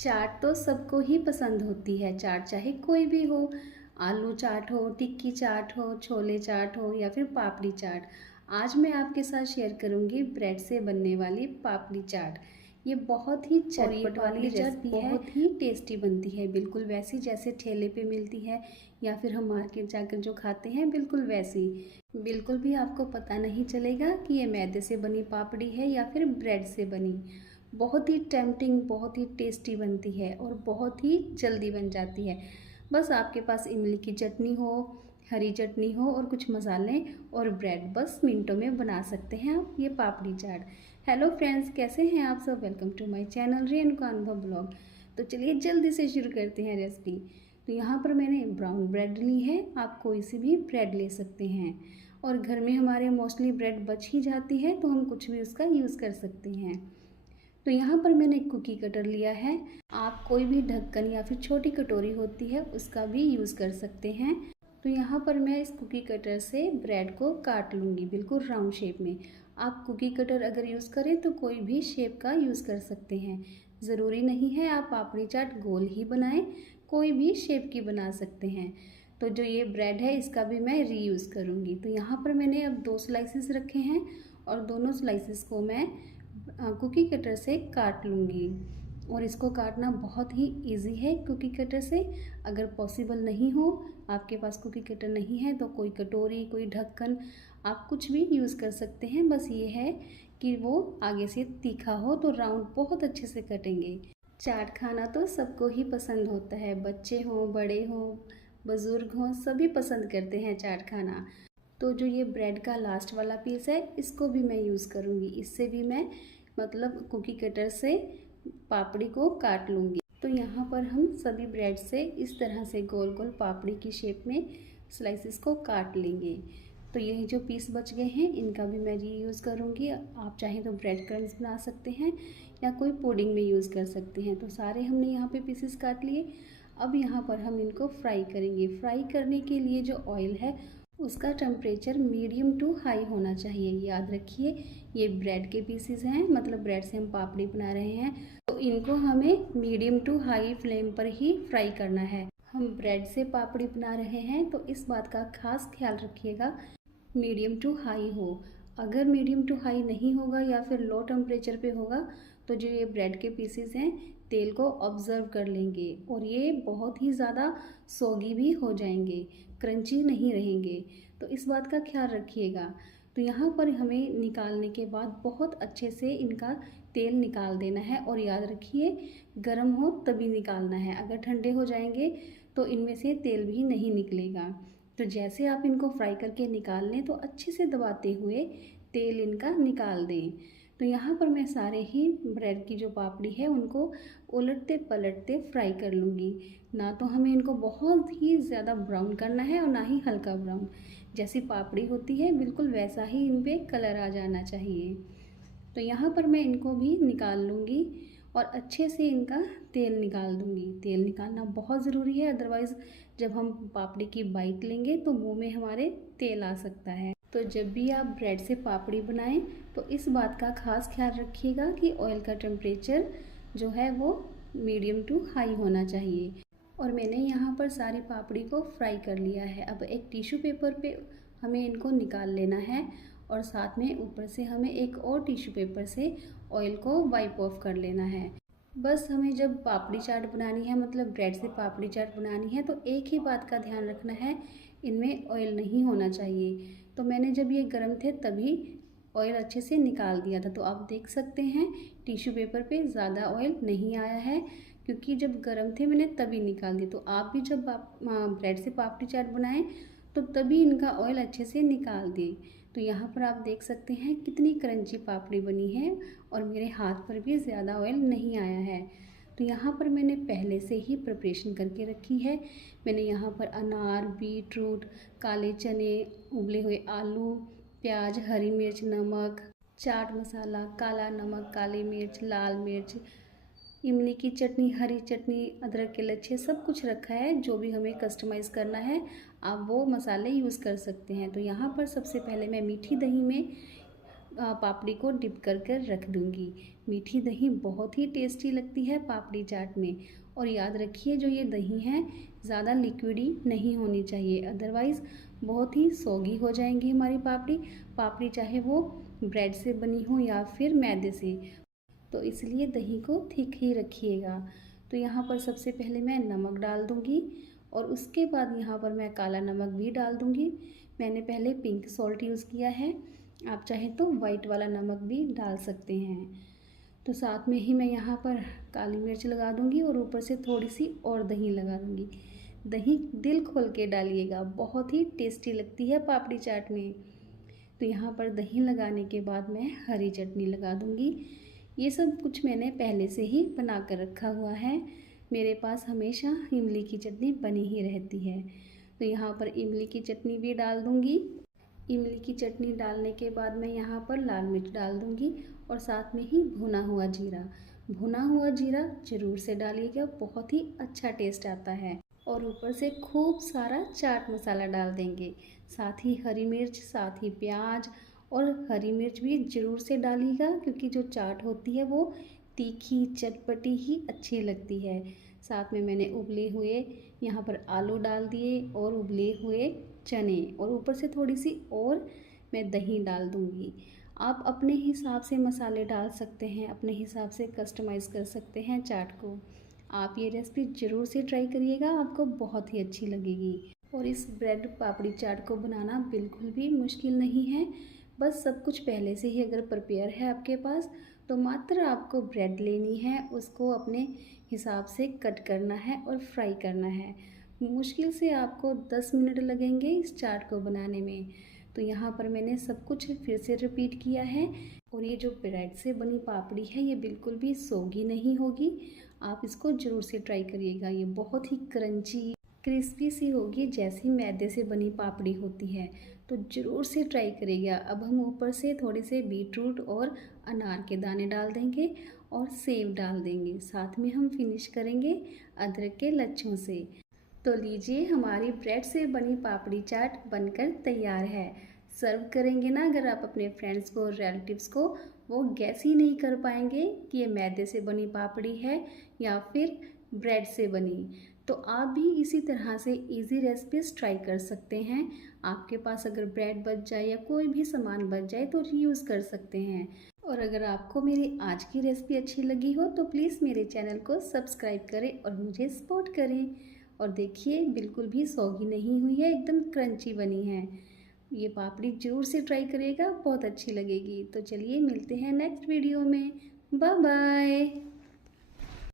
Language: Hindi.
चाट तो सबको ही पसंद होती है। चाट चाहे कोई भी हो, आलू चाट हो, टिक्की चाट हो, छोले चाट हो या फिर पापड़ी चाट। आज मैं आपके साथ शेयर करूंगी ब्रेड से बनने वाली पापड़ी चाट। ये बहुत ही चटपट वाली रेसिपी है, बहुत ही टेस्टी बनती है, बिल्कुल वैसी जैसे ठेले पे मिलती है या फिर हम मार्केट जाकर जो खाते हैं बिल्कुल वैसी। बिल्कुल भी आपको पता नहीं चलेगा कि ये मैदे से बनी पापड़ी है या फिर ब्रेड से बनी। बहुत ही टेम्पटिंग, बहुत ही टेस्टी बनती है और बहुत ही जल्दी बन जाती है। बस आपके पास इमली की चटनी हो, हरी चटनी हो और कुछ मसाले और ब्रेड, बस मिनटों में बना सकते हैं आप ये पापड़ी चाट। हेलो फ्रेंड्स, कैसे हैं आप सब? Welcome to my channel Renuka Anubhav blog. तो चलिए जल्दी से शुरू करते हैं रेसिपी। तो यहाँ पर मैंने ब्राउन ब्रेड ली है, आप कोई सी भी ब्रेड ले सकते हैं। और घर में हमारे मोस्टली ब्रेड बच ही जाती है तो हम कुछ भी उसका यूज़ कर सकते हैं। तो यहाँ पर मैंने कुकी कटर लिया है, आप कोई भी ढक्कन या फिर छोटी कटोरी होती है उसका भी यूज़ कर सकते हैं। तो यहाँ पर मैं इस कुकी कटर से ब्रेड को काट लूँगी बिल्कुल राउंड शेप में। आप कुकी कटर अगर यूज़ करें तो कोई भी शेप का यूज़ कर सकते हैं, ज़रूरी नहीं है आप पापड़ी चाट गोल ही बनाएं, कोई भी शेप की बना सकते हैं। तो जो ये ब्रेड है इसका भी मैं रीयूज़ करूँगी। तो यहाँ पर मैंने अब 2 स्लाइसेस रखे हैं और दोनों स्लाइसेस को मैं कुकी कटर से काट लूँगी। और इसको काटना बहुत ही इजी है कुकी कटर से। अगर पॉसिबल नहीं हो, आपके पास कुकी कटर नहीं है तो कोई कटोरी, कोई ढक्कन, आप कुछ भी यूज़ कर सकते हैं। बस ये है कि वो आगे से तीखा हो तो राउंड बहुत अच्छे से कटेंगे। चाट खाना तो सबको ही पसंद होता है, बच्चे हों, बड़े हों, बुज़ुर्ग हों, सभी पसंद करते हैं चाट खाना। तो जो ये ब्रेड का लास्ट वाला पीस है इसको भी मैं यूज़ करूँगी, इससे भी मैं कुकी कटर से पापड़ी को काट लूँगी। तो यहाँ पर हम सभी ब्रेड से इस तरह से गोल गोल पापड़ी की शेप में स्लाइसेस को काट लेंगे। तो यही जो पीस बच गए हैं इनका भी मैं रीयूज़ करूँगी। आप चाहें तो ब्रेड क्रम्स बना सकते हैं या कोई पुडिंग में यूज़ कर सकते हैं। तो सारे हमने यहाँ पे पीसेस काट लिए। अब यहाँ पर हम इनको फ्राई करेंगे। फ्राई करने के लिए जो ऑयल है उसका टेम्परेचर मीडियम टू हाई होना चाहिए। याद रखिए ये ब्रेड के पीसेस हैं, मतलब ब्रेड से हम पापड़ी बना रहे हैं, तो इनको हमें मीडियम टू हाई फ्लेम पर ही फ्राई करना है। हम ब्रेड से पापड़ी बना रहे हैं तो इस बात का खास ख्याल रखिएगा मीडियम टू हाई हो। अगर मीडियम टू हाई नहीं होगा या फिर लो टेम्परेचर पे होगा तो जो ये ब्रेड के पीसेस हैं तेल को ऑब्जर्व कर लेंगे और ये बहुत ही ज़्यादा सॉगी भी हो जाएंगे, क्रंची नहीं रहेंगे। तो इस बात का ख्याल रखिएगा। तो यहाँ पर हमें निकालने के बाद बहुत अच्छे से इनका तेल निकाल देना है और याद रखिए गर्म हो तभी निकालना है, अगर ठंडे हो जाएंगे तो इनमें से तेल भी नहीं निकलेगा। तो जैसे आप इनको फ्राई करके निकाल लें तो अच्छे से दबाते हुए तेल इनका निकाल दें। तो यहाँ पर मैं सारे ही ब्रेड की जो पापड़ी है उनको उलटते पलटते फ्राई कर लूँगी। ना तो हमें इनको बहुत ही ज़्यादा ब्राउन करना है और ना ही हल्का ब्राउन, जैसी पापड़ी होती है बिल्कुल वैसा ही इन पर कलर आ जाना चाहिए। तो यहाँ पर मैं इनको भी निकाल लूँगी और अच्छे से इनका तेल निकाल दूँगी। तेल निकालना बहुत ज़रूरी है, अदरवाइज़ जब हम पापड़ी की बाइट लेंगे तो मुंह में हमारे तेल आ सकता है। तो जब भी आप ब्रेड से पापड़ी बनाएं तो इस बात का खास ख्याल रखिएगा कि ऑयल का टेम्परेचर जो है वो मीडियम टू हाई होना चाहिए। और मैंने यहाँ पर सारी पापड़ी को फ्राई कर लिया है। अब एक टिश्यू पेपर पे हमें इनको निकाल लेना है और साथ में ऊपर से हमें एक और टिश्यू पेपर से ऑयल को वाइप ऑफ कर लेना है। बस हमें जब पापड़ी चाट बनानी है, मतलब ब्रेड से पापड़ी चाट बनानी है, तो एक ही बात का ध्यान रखना है, इनमें ऑयल नहीं होना चाहिए। तो मैंने जब ये गर्म थे तभी ऑयल अच्छे से निकाल दिया था। तो आप देख सकते हैं टिश्यू पेपर पे ज़्यादा ऑयल नहीं आया है, क्योंकि जब गर्म थे मैंने तभी निकाल दिए। तो आप भी जब ब्रेड से पापड़ी चाट बनाएं तो तभी इनका ऑयल अच्छे से निकाल दें। तो यहाँ पर आप देख सकते हैं कितनी क्रंची पापड़ी बनी है और मेरे हाथ पर भी ज़्यादा ऑयल नहीं आया है। तो यहाँ पर मैंने पहले से ही प्रिपरेशन करके रखी है। मैंने यहाँ पर अनार, बीटरूट, काले चने, उबले हुए आलू, प्याज, हरी मिर्च, नमक, चाट मसाला, काला नमक, काली मिर्च, लाल मिर्च, इमली की चटनी, हरी चटनी, अदरक के लच्छे, सब कुछ रखा है। जो भी हमें कस्टमाइज़ करना है आप वो मसाले यूज़ कर सकते हैं। तो यहाँ पर सबसे पहले मैं मीठी दही में पापड़ी को डिप कर कर रख दूँगी। मीठी दही बहुत ही टेस्टी लगती है पापड़ी चाट में। और याद रखिए जो ये दही है ज़्यादा लिक्विडी नहीं होनी चाहिए, अदरवाइज़ बहुत ही सौगी हो जाएंगी हमारी पापड़ी चाहे वो ब्रेड से बनी हो या फिर मैदे से। तो इसलिए दही को थिक ही रखिएगा। तो यहाँ पर सबसे पहले मैं नमक डाल दूँगी और उसके बाद यहाँ पर मैं काला नमक भी डाल दूँगी। मैंने पहले पिंक सॉल्ट यूज़ किया है, आप चाहें तो वाइट वाला नमक भी डाल सकते हैं। तो साथ में ही मैं यहाँ पर काली मिर्च लगा दूँगी और ऊपर से थोड़ी सी और दही लगा दूँगी। दही दिल खोल के डालिएगा, बहुत ही टेस्टी लगती है पापड़ी चाट में। तो यहाँ पर दही लगाने के बाद मैं हरी चटनी लगा दूँगी। ये सब कुछ मैंने पहले से ही बना कर रखा हुआ है, मेरे पास हमेशा इमली की चटनी बनी ही रहती है। तो यहाँ पर इमली की चटनी भी डाल दूँगी। इमली की चटनी डालने के बाद मैं यहाँ पर लाल मिर्च डाल दूँगी और साथ में ही भुना हुआ जीरा। भुना हुआ जीरा ज़रूर से डालिएगा, बहुत ही अच्छा टेस्ट आता है। और ऊपर से खूब सारा चाट मसाला डाल देंगे, साथ ही हरी मिर्च, साथ ही प्याज और हरी मिर्च भी ज़रूर से डालिएगा, क्योंकि जो चाट होती है वो तीखी चटपटी ही अच्छी लगती है। साथ में मैंने उबले हुए यहाँ पर आलू डाल दिए और उबले हुए चने, और ऊपर से थोड़ी सी और मैं दही डाल दूँगी। आप अपने हिसाब से मसाले डाल सकते हैं, अपने हिसाब से कस्टमाइज़ कर सकते हैं चाट को। आप ये रेसिपी ज़रूर से ट्राई करिएगा, आपको बहुत ही अच्छी लगेगी। और इस ब्रेड पापड़ी चाट को बनाना बिल्कुल भी मुश्किल नहीं है, बस सब कुछ पहले से ही अगर प्रिपेयर है आपके पास तो मात्र आपको ब्रेड लेनी है, उसको अपने हिसाब से कट करना है और फ्राई करना है। मुश्किल से आपको 10 मिनट लगेंगे इस चाट को बनाने में। तो यहाँ पर मैंने सब कुछ फिर से रिपीट किया है। और ये जो ब्रेड से बनी पापड़ी है ये बिल्कुल भी सोगी नहीं होगी, आप इसको ज़रूर से ट्राई करिएगा। ये बहुत ही क्रंची क्रिस्पी सी होगी, जैसी मैदे से बनी पापड़ी होती है। तो ज़रूर से ट्राई करिएगा। अब हम ऊपर से थोड़े से बीट रूट और अनार के दाने डाल देंगे और सेव डाल देंगे, साथ में हम फिनिश करेंगे अदरक के लच्छों से। तो लीजिए, हमारी ब्रेड से बनी पापड़ी चाट बनकर तैयार है। सर्व करेंगे ना अगर आप अपने फ्रेंड्स को, रिलेटिव्स को, वो गैस ही नहीं कर पाएंगे कि ये मैदे से बनी पापड़ी है या फिर ब्रेड से बनी। तो आप भी इसी तरह से इजी रेसिपीज़ ट्राई कर सकते हैं। आपके पास अगर ब्रेड बच जाए या कोई भी सामान बच जाए तो रीयूज़ कर सकते हैं। और अगर आपको मेरी आज की रेसिपी अच्छी लगी हो तो प्लीज़ मेरे चैनल को सब्सक्राइब करें और मुझे सपोर्ट करें। और देखिए, बिल्कुल भी सौगी नहीं हुई है, एकदम क्रंची बनी है। ये पापड़ी ज़रूर से ट्राई करिएगा, बहुत अच्छी लगेगी। तो चलिए मिलते हैं नेक्स्ट वीडियो में। Bye bye.